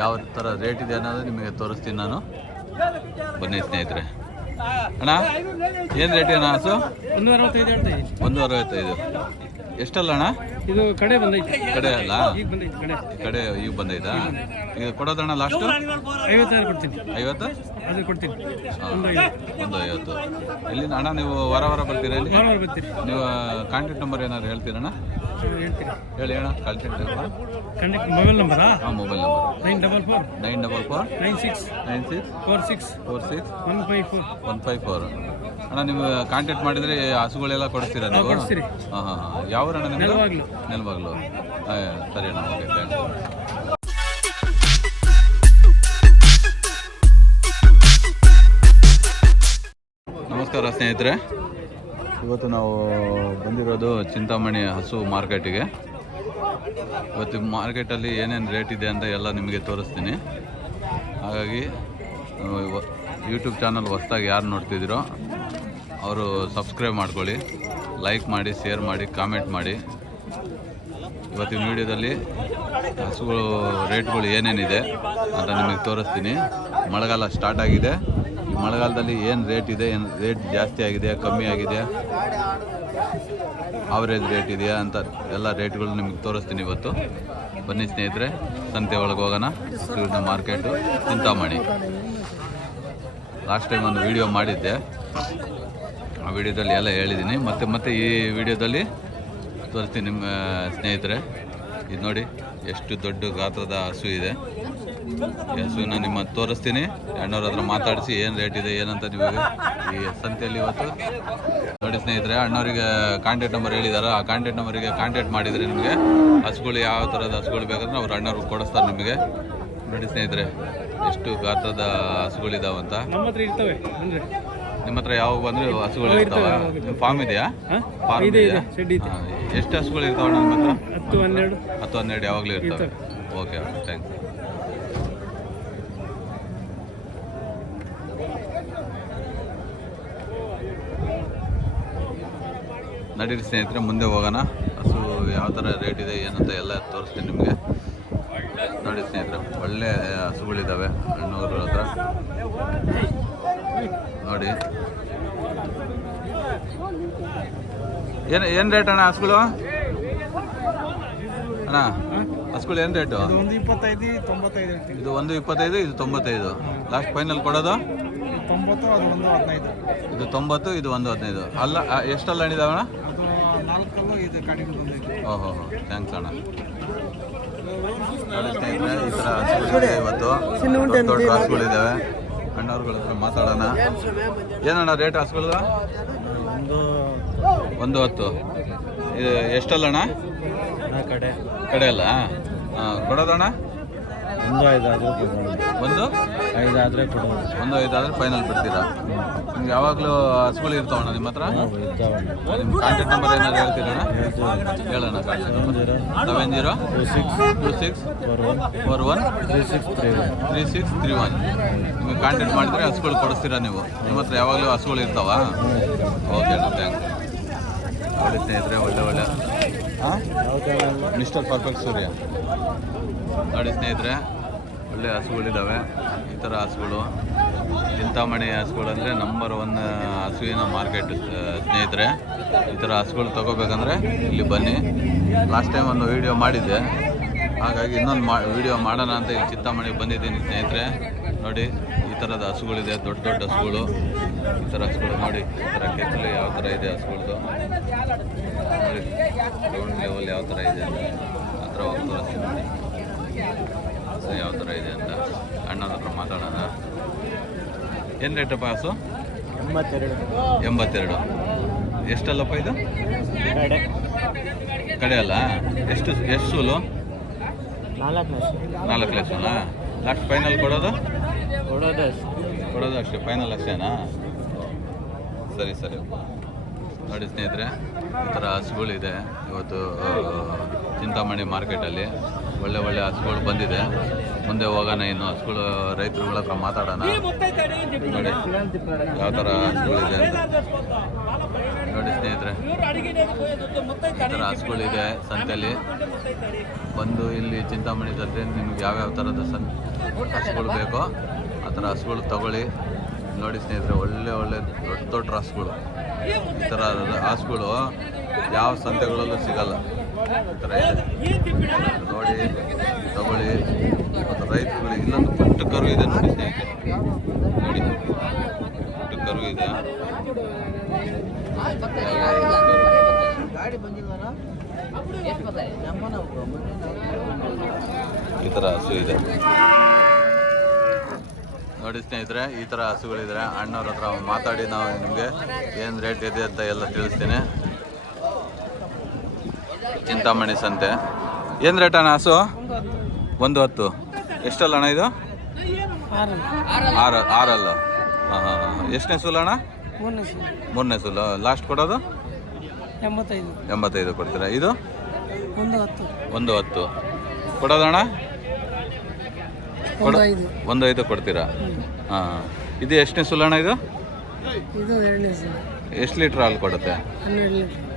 ಯಾವ ಥರ ರೇಟ್ ಇದೆ ಅನ್ನೋದು ನಿಮಗೆ ತೋರಿಸ್ತೀನಿ ನಾನು. ಬನ್ನಿ ಸ್ನೇಹಿತರೆ. ಅಣ್ಣ ಏನು ರೇಟ್ ಅಣ್ಣ ಹಸು? 165. ಎಷ್ಟಲ್ಲ ಅಣ್ಣ ಇದು? ಕಡೆ ಬಂದೈತೆ. ಕಡೆ ಅಲ್ಲ, ಕಡೆ ಈಗ ಬಂದೈತಾ? ಈಗ ಕೊಡೋದಣ್ಣ ಲಾಸ್ಟು 50,000 ಕೊಡ್ತೀನಿ. 50? ಅದು ಕೊಡ್ತೀನಿ. ಒಂದು 50. ಎಲ್ಲಿಂದ ಅಣ್ಣ ನೀವು ವಾರ ಬರ್ತೀರಾ ಇಲ್ಲಿ? ಬರ್ತೀರಿ. ನೀವು ಕಾಂಟ್ಯಾಕ್ಟ್ ನಂಬರ್ ಏನಾದ್ರು ಹೇಳ್ತೀರಣ್ಣ? ಹೇಳ್ತೀನಿ, ಹೇಳಿ ಅಣ್ಣ. Contact number? ಮೊಬೈಲ್ ನಂಬರಾ? ಹಾಂ, ಮೊಬೈಲ್ ನಂಬರ್ 944 96 46 46 154. ಅಣ್ಣ ನೀವು ಕಾಂಟ್ಯಾಕ್ಟ್ ಮಾಡಿದರೆ ಹಸುಗಳೆಲ್ಲ ಕೊಡಿಸ್ತೀರಾ ನೀವು? ಕೊಡಿಸ್ತೀರಿ. ಹಾಂ ಹಾಂ ಹಾಂ. ಯಾವ ಅಣ್ಣ ನಿಮ್ಮದು? ನೆಲಬಾಗ್ಲು. ಸರಿ ಅಣ್ಣ, ಓಕೆ, ಥ್ಯಾಂಕ್ಸ್. ನಮಸ್ಕಾರ ಸ್ನೇಹಿತರೆ. ಇವತ್ತು ನಾವು ಬಂದಿರೋದು ಚಿಂತಾಮಣಿ ಹಸು ಮಾರ್ಕೆಟಿಗೆ. ಇವತ್ತು ಮಾರ್ಕೆಟಲ್ಲಿ ಏನೇನು ರೇಟ್ ಇದೆ ಅಂತ ಎಲ್ಲ ನಿಮಗೆ ತೋರಿಸ್ತೀನಿ. ಹಾಗಾಗಿ ಯೂಟ್ಯೂಬ್ ಚಾನಲ್ ಹೊಸದಾಗಿ ಯಾರು ನೋಡ್ತಿದ್ದೀರೋ ಅವರು ಸಬ್ಸ್ಕ್ರೈಬ್ ಮಾಡ್ಕೊಳ್ಳಿ, ಲೈಕ್ ಮಾಡಿ, ಶೇರ್ ಮಾಡಿ, ಕಾಮೆಂಟ್ ಮಾಡಿ. ಇವತ್ತಿನ ವಿಡಿಯೋದಲ್ಲಿ ಹಸುಗಳು ರೇಟ್ಗಳು ಏನೇನಿದೆ ಅಂತ ನಿಮಗೆ ತೋರಿಸ್ತೀನಿ. ಮಳೆಗಾಲ ಸ್ಟಾರ್ಟ್ ಆಗಿದೆ. ಈ ಮಳೆಗಾಲದಲ್ಲಿ ಏನು ರೇಟ್ ಇದೆ, ಏನು ರೇಟ್ ಜಾಸ್ತಿ ಆಗಿದೆ, ಕಮ್ಮಿ ಆಗಿದೆ, ಆವ್ರೇಜ್ ರೇಟ್ ಇದೆಯಾ ಅಂತ ಎಲ್ಲ ರೇಟ್ಗಳು ನಿಮಗೆ ತೋರಿಸ್ತೀನಿ ಇವತ್ತು. ಬನ್ನಿ ಸ್ನೇಹಿತರೆ, ಸಂತೆ ಒಳಗೆ ಹೋಗೋಣ. ಹಸುವಿನ ಮಾರ್ಕೆಟು ಚಿಂತಾಮಣಿ. ಲಾಸ್ಟ್ ಟೈಮ್ ಒಂದು ವಿಡಿಯೋ ಮಾಡಿದ್ದೆ, ಆ ವಿಡಿಯೋದಲ್ಲಿ ಎಲ್ಲ ಹೇಳಿದ್ದೀನಿ. ಮತ್ತೆ ಈ ವಿಡಿಯೋದಲ್ಲಿ ತೋರಿಸ್ತೀನಿ ನಿಮ್ಮ ಸ್ನೇಹಿತರೆ. ಇದು ನೋಡಿ ಎಷ್ಟು ದೊಡ್ಡ ಗಾತ್ರದ ಹಸು ಇದೆ. ಈ ಹಸುವಿನ ನಿಮ್ಮ ತೋರಿಸ್ತೀನಿ. ಅಣ್ಣವ್ರ ಹತ್ರ ಮಾತಾಡಿಸಿ ಏನು ರೇಟ್ ಇದೆ ಏನಂತ ನಿಮಗೆ ಈ ಸಂತೆಯಲ್ಲಿ ಇವತ್ತು ನೋಡಿ ಸ್ನೇಹಿತರೆ. ಅಣ್ಣವರಿಗೆ ಕಾಂಟ್ಯಾಕ್ಟ್ ನಂಬರ್ ಹೇಳಿದ್ದಾರೆ. ಆ ಕಾಂಟ್ಯಾಕ್ಟ್ ನಂಬರಿಗೆ ಕಾಂಟ್ಯಾಕ್ಟ್ ಮಾಡಿದರೆ ನಿಮಗೆ ಹಸುಗಳು ಯಾವ ಥರದ ಹಸುಗಳು ಬೇಕಂದ್ರೆ ಅವ್ರು ಅಣ್ಣವ್ರು ಕೊಡಿಸ್ತಾರೆ ನಿಮಗೆ. ನೋಡಿ ಸ್ನೇಹಿತರೆ, ಎಷ್ಟು ಗಾತ್ರದ ಹಸುಗಳಿದಾವಂತ. ನಿಮ್ಮ ಹತ್ರ ಯಾವಾಗ ಬಂದರೆ ಹಸುಗಳು ಇರ್ತಾವ? ನಿಮ್ಮ ಫಾರ್ಮ್ ಇದೆಯಾ? ಫಾರ್ಮ್ ಇದೆಯಾ? ಎಷ್ಟು ಹಸುಗಳು ಇರ್ತಾವ ನಿಮ್ಮ ಹತ್ರ? 10-12 ಯಾವಾಗಲೂ ಇರ್ತವೆ. Okay, thanks. ನಡೀರಿ ಸ್ನೇಹಿತರೆ, ಮುಂದೆ ಹೋಗೋಣ. ಹಸು ಯಾವ ಥರ ರೇಟ್ ಇದೆ ಏನಂತ ಎಲ್ಲ ತೋರಿಸ್ತೀನಿ ನಿಮಗೆ. ನೋಡಿ ಸ್ನೇಹಿತರೆ, ಒಳ್ಳೆ ಹಸುಗಳಿದ್ದಾವೆ ಅಣ್ಣವ್ರ ಹತ್ರ. ನೋಡಿ ಏನು ರೇಟ್ ಅಣ್ಣ ಹಸುಗಳು? ಅಣ್ಣ ಹಸುಗಳು ಏನು ರೇಟು? ಇದು 125 ಇದು 125, ಇದು 95. ಲಾಸ್ಟ್ ಫೈನಲ್ ಕೊಡೋದು 90, ಅದು 115. ಇದು 90, ಇದು 115. ಅಲ್ಲ, ಎಷ್ಟಲ್ಲ ಹಣ್ಣಿದಾವಣ್ಣ? ಅದು 4 ಇದು ಕಾಡಿಗಳು ಬಂದಿದೆ. ಓಹೋ, ಥ್ಯಾಂಕ್ಸ್ ಅಣ್ಣ. ನೋಡಿ ಸ್ನೇಹಿತರೆ, ಈ ಥರ ಹಸುಗಳಿದೆ ಇವತ್ತು. ದೊಡ್ಡ ಹಸುಗಳಿದ್ದಾವೆ. ಅಣ್ಣವ್ರಗಳ ಹತ್ರ ಮಾತಾಡೋಣ. ಏನಣ್ಣ ರೇಟ್ ಹಸುಗಳದು? 110. ಇದು ಎಷ್ಟಲ್ಲಣ್ಣ? ಕಡೆ ಅಲ್ಲ ಕೊಡೋದಣ್ಣ? 1 5 ಆದ್ರೆ 1 5 ಫೈನಲ್ ಬಿಡ್ತೀರಾ? ನಿಮ್ಗೆ ಯಾವಾಗಲೂ ಹಸುಗಳು ಇರ್ತಾವಣ್ಣ ನಿಮ್ಮ ಹತ್ರ? ನಿಮ್ಮ ಕಾಂಟ್ಯಾಕ್ಟ್ ನಂಬರ್ ಏನಾದ್ರು ಹೇಳ್ತೀರಣ್ಣ? ಹೇಳೋಣ. Contact number 7026 41 3631. ನಿಮಗೆ ಕಾಂಟ್ಯಾಕ್ಟ್ ಮಾಡಿದರೆ ಹಸುಗಳು ಕೊಡಿಸ್ತೀರಾ ನೀವು? ನಿಮ್ಮ ಹತ್ರ ಯಾವಾಗಲೂ ಹಸುಗಳು ಇರ್ತಾವ? ಓಕೆ ಅಣ್ಣ, ಥ್ಯಾಂಕ್ಸ್. ಒಳ್ಳೆ ಸ್ನೇಹಿತರೆ, ಒಳ್ಳೆ ಮಿಸ್ಟರ್ ಪರ್ಫೆಕ್ಟ್ ಸೂರ್ಯ. ನೋಡಿ ಸ್ನೇಹಿತರೆ, ಒಳ್ಳೆ ಹಸುಗಳಿದ್ದಾವೆ. ಈ ಥರ ಹಸುಗಳು ಚಿಂತಾಮಣಿ ಹಸುಗಳು ಅಂದರೆ ನಂಬರ್ 1 ಹಸುವಿನ ಮಾರ್ಕೆಟ್ ಸ್ನೇಹಿತರೆ. ಈ ಥರ ಹಸುಗಳು ತೊಗೋಬೇಕಂದ್ರೆ ಇಲ್ಲಿ ಬನ್ನಿ. ಲಾಸ್ಟ್ ಟೈಮ್ ಒಂದು ವಿಡಿಯೋ ಮಾಡಿದ್ದೆ, ಹಾಗಾಗಿ ಇನ್ನೊಂದು ವಿಡಿಯೋ ಮಾಡೋಣ ಅಂತ ಇಲ್ಲಿ ಚಿಂತಾಮಣಿಗೆ ಬಂದಿದ್ದೀನಿ ಸ್ನೇಹಿತರೆ. ನೋಡಿ ಈ ಥರದ ಹಸುಗಳಿದೆ, ದೊಡ್ಡ ಹಸುಗಳು. ಈ ಥರ ಹಸುಗಳು ನೋಡಿ, ಈ ಥರ ಕೆತ್ತಲು ಯಾವ ಥರ ಇದೆ ಹಸುಗಳದ್ದು ನೋಡಿ. ಗ್ರೌಂಡ್ ಲೆವೆಲ್ ಯಾವ ಥರ ಇದೆ ಅಂತ ಆ ಥರ ಹೋಗಿ ತೋರಿಸ್ತೀನಿ ನೋಡಿ. ಹಸು ಯಾವ ಥರ ಇದೆ ಅಂತ ಅಣ್ಣನ ಹತ್ರ ಮಾತಾಡೋಣ. ಏನು ರೇಟಪ್ಪ ಹಸು? 82. ಎಷ್ಟಲ್ಲಪ್ಪ ಇದು? ಕಡೆ ಅಲ್ಲ. ಎಷ್ಟು ಸೂಲು? 4 ಲಕ್ಷನಾ? ಲಾಸ್ಟ್ ಫೈನಲ್ ಕೊಡೋದು ಅಷ್ಟೇ, ಫೈನಲ್ ಅಷ್ಟೇನಾ? ಸರಿ. ನೋಡಿ ಸ್ನೇಹಿತರೆ, ಈ ಥರ ಹಸುಗಳಿದೆ ಇವತ್ತು ಚಿಂತಾಮಣಿ ಮಾರ್ಕೆಟಲ್ಲಿ. ಒಳ್ಳೆ ಒಳ್ಳೆ ಹಸುಗಳು ಬಂದಿದೆ. ಮುಂದೆ ಹೋಗೋಣ, ಇನ್ನು ಹಸುಗಳು ರೈತರುಗಳ ಹತ್ರ ಮಾತಾಡೋಣ. ನೋಡಿ ಯಾವ ಥರ ಹಸುಗಳಿದೆ ಅಂತ ನೋಡಿ ಸ್ನೇಹಿತರೆ. ಈ ಥರ ಹಸುಗಳಿದೆ ಸಂತೆಯಲ್ಲಿ. ಬಂದು ಇಲ್ಲಿ ಚಿಂತಾಮಣಿ ಸಂತೆ ನಿಮ್ಗೆ ಯಾವ್ಯಾವ ಥರದ ಹಸುಗಳು ಬೇಕೋ ಆ ಥರ ಹಸುಗಳು ತಗೊಳ್ಳಿ. ನೋಡಿ ಸ್ನೇಹಿತರೆ, ಒಳ್ಳೆ ಒಳ್ಳೆ ದೊಡ್ಡ ದೊಡ್ಡ ಹಸುಗಳು. ಈ ಥರ ಹಸುಗಳು ಯಾವ ಸಂತೆಗಳಲ್ಲೂ ಸಿಗಲ್ಲ. ಈ ಥರ ಇದೆ ನೋಡಿ, ತಗೊಳ್ಳಿ. ಮತ್ತು ರೈತರುಗಳು ಇಲ್ಲೊಂದು ಪುಟ್ಟ ಕರು ಇದೆ ನೋಡಿ ಸ್ನೇಹಿತರೆ. ನೋಡಿ ಪುಟ್ಟ ಕರು ಇದೆ. ಈ ಥರ ಹಸು ಇದೆ ನೋಡಿ ಸ್ನೇಹಿತರೆ. ಈ ಥರ ಹಸುಗಳಿದ್ರೆ ಅಣ್ಣವ್ರ ಹತ್ರ ಮಾತಾಡಿ ನಾವು ನಿಮಗೆ ಏನು ರೇಟ್ ಇದೆ ಅಂತ ಎಲ್ಲ ತಿಳಿಸ್ತೀನಿ. ಚಿಂತಾಮಣಿ ಸಂತೆ. ಏನು ರೇಟ್ ಅಣ್ಣ ಹಸು? 110. ಎಷ್ಟಲ್ಲ ಅಣ್ಣ ಇದು? 6 6 ಹಾಂ ಹಾಂ. ಎಷ್ಟನೇ ಸೂಲು ಅಣ್ಣ? 3ನೇ ಸೂಲು. ಲಾಸ್ಟ್ ಕೊಡೋದು 85 ಕೊಡ್ತೀರಾ? ಇದು 110 ಕೊಡೋದಣ್ಣ? 1.5 ಕೊಡ್ತೀರಾ? ಹಾಂ. ಇದು ಎಷ್ಟನೇ ಸೂಲು ಅಣ್ಣ ಇದು? ಎಷ್ಟು ಲೀಟ್ರ್ ಹಾಲು ಕೊಡುತ್ತೆ?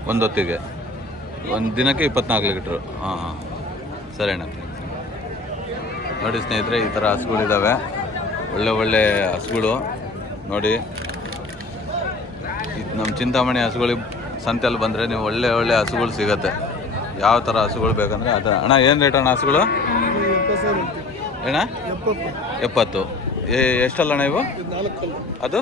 1 ಹೊತ್ತಿಗೆ. ಒಂದು ದಿನಕ್ಕೆ 24 ಲೀಟ್ರು. ಹಾಂ ಹಾಂ, ಸರಿ ಅಣ್ಣ. ನೋಡಿ ಸ್ನೇಹಿತರೆ, ಈ ಥರ ಹಸುಗಳಿದ್ದಾವೆ. ಒಳ್ಳೆ ಒಳ್ಳೆ ಹಸುಗಳು ನೋಡಿ. ನಮ್ಮ ಚಿಂತಾಮಣಿ ಹಸುಗಳಿಗೆ ಸಂತೆಯಲ್ಲಿ ಬಂದರೆ ನೀವು ಒಳ್ಳೆ ಒಳ್ಳೆ ಹಸುಗಳು ಸಿಗುತ್ತೆ. ಯಾವ ಥರ ಹಸುಗಳು ಬೇಕಂದರೆ ಅದು. ಅಣ್ಣ ಏನು ರೇಟ್ ಅಣ್ಣ ಹಸುಗಳು? ಅಣ್ಣ 70. ಎಷ್ಟಲ್ಲ ಅಣ್ಣ ಇವು? ಅದು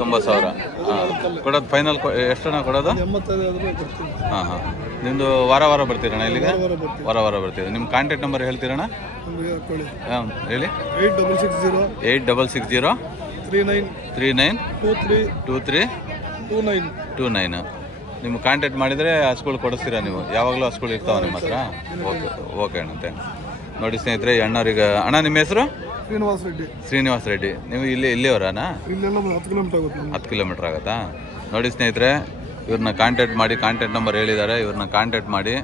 90,000. ಹಾಂ. ಕೊಡೋದು ಫೈನಲ್ ಎಷ್ಟಣ್ಣ ಕೊಡೋದು? ಹಾಂ ಹಾಂ. ನಿಮ್ಮದು ವಾರ ಬರ್ತೀರಣ್ಣ ಇಲ್ಲಿಗೆ? ವಾರ ಬರ್ತೀರ. ನಿಮ್ಮ ಕಾಂಟ್ಯಾಕ್ಟ್ ನಂಬರ್ ಹೇಳ್ತೀರಣ್ಣ? ಹಾಂ ಹೇಳಿ. 8660 392329. ನಿಮ್ಗೆ ಕಾಂಟ್ಯಾಕ್ಟ್ ಮಾಡಿದರೆ ಹಸುಗಳು ಕೊಡಿಸ್ತೀರಾ ನೀವು? ಯಾವಾಗಲೂ ಹಸುಗಳು ಇರ್ತಾವೆ ನಿಮ್ಮ ಹತ್ರ? ಓಕೆ ಅಣ್ಣ, ಥ್ಯಾಂಕ್ಸ್. ನೋಡಿ ಸ್ನೇಹಿತರೆ, ಅಣ್ಣವ್ರಿಗೆ. ಅಣ್ಣ ನಿಮ್ಮ ಹೆಸರು? ಶ್ರೀನಿವಾಸ್ ರೆಡ್ಡಿ. ನೀವು ಇಲ್ಲಿಯವರಣ್ಣ? 10 ಕಿಲೋಮೀಟ್ರ್ ಆಗುತ್ತಾ? ನೋಡಿ ಸ್ನೇಹಿತರೆ, ಇವ್ರನ್ನ ಕಾಂಟ್ಯಾಕ್ಟ್ ಮಾಡಿ. ಕಾಂಟ್ಯಾಕ್ಟ್ ನಂಬರ್ ಹೇಳಿದ್ದಾರೆ, ಇವ್ರನ್ನ ಕಾಂಟ್ಯಾಕ್ಟ್ ಮಾಡಿ.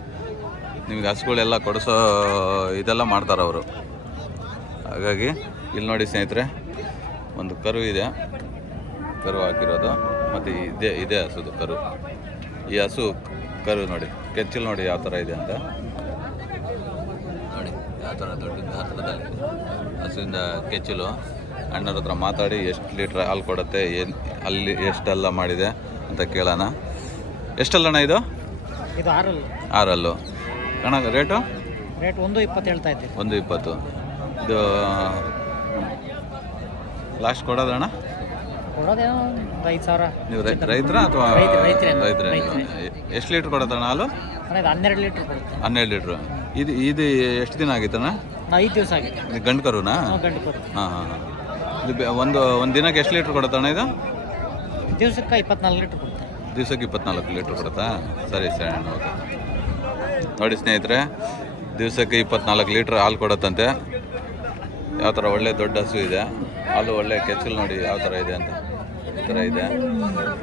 ನಿಮ್ಗೆ ಹಸುಗಳೆಲ್ಲ ಕೊಡಿಸೋ ಇದೆಲ್ಲ ಮಾಡ್ತಾರೆ ಅವರು. ಹಾಗಾಗಿ ಇಲ್ಲಿ ನೋಡಿ ಸ್ನೇಹಿತರೆ, ಒಂದು ಕರು ಇದೆ, ಕರು ಹಾಕಿರೋದು. ಮತ್ತು ಇದೇ ಹಸುದು ಕರು. ಈ ಹಸು ಕರು ನೋಡಿ, ಕೆಚ್ಚಲು ನೋಡಿ ಯಾವ ಥರ ಇದೆ ಅಂತ ನೋಡಿ. ಯಾವ ಥರ ದೊಡ್ಡ ಹತ್ರದಲ್ಲಿ ಹಸುವಿಂದ ಕೆಚ್ಚಲು. ಅಣ್ಣರ ಹತ್ರ ಮಾತಾಡಿ ಎಷ್ಟು ಲೀಟ್ರ್ ಹಾಲು ಕೊಡುತ್ತೆ, ಏನು ಅಲ್ಲಿ ಎಷ್ಟೆಲ್ಲ ಮಾಡಿದೆ ಅಂತ ಕೇಳೋಣ. ಎಷ್ಟಲ್ಲಣ್ಣ ಇದು? 6 ಅಣ್ಣ. ರೇಟು 1.20 ಹೇಳ್ತಾ ಇದ್ದೀವಿ. 1.20. ಇದು ಲಾಸ್ಟ್ ಕೊಡೋದಣ್ಣ? ಕೊಡೋದೇನೋ 5,000. ನೀವು ರೈತರ ಅಥವಾ ರೈತರ? ಎಷ್ಟು ಲೀಟ್ರ್ ಕೊಡೋದಣ್ಣ ಹಾಲು? 12 ಲೀಟ್ರ್ ಕೊಡುತ್ತೆ. 12 ಲೀಟ್ರು. ಇದು ಎಷ್ಟು ದಿನ ಆಗಿತ್ತಣ್ಣ? 5 ದಿವಸ ಆಗಿದೆ. ಇದು ಗಂಡು ಕರುನಾ? ಗಂಡು ಕರು. ಹಾಂ ಹಾಂ. ಇದು ಒಂದು ದಿನಕ್ಕೆ ಎಷ್ಟು ಲೀಟ್ರ್ ಕೊಡುತ್ತಣ್ಣ ಇದು? ದಿವಸಕ್ಕೆ 24 ಲೀಟ್ರ್ ಕೊಡುತ್ತೆ. ದಿವಸಕ್ಕೆ 24 ಲೀಟ್ರ್ ಕೊಡುತ್ತಾ? ಸರಿ ಅಣ್ಣ, ಓಕೆ. ನೋಡಿ ಸ್ನೇಹಿತರೆ, ದಿವಸಕ್ಕೆ 24 ಲೀಟ್ರ್ ಹಾಲು ಕೊಡುತ್ತಂತೆ. ಯಾವ ಥರ ಒಳ್ಳೆ ದೊಡ್ಡ ಹಸು ಇದೆ. ಹಾಲು ಒಳ್ಳೆ ಕೆಚ್ಚಲು ನೋಡಿ ಯಾವ ಥರ ಇದೆ ಅಂತ. ಈ ಥರ ಇದೆ.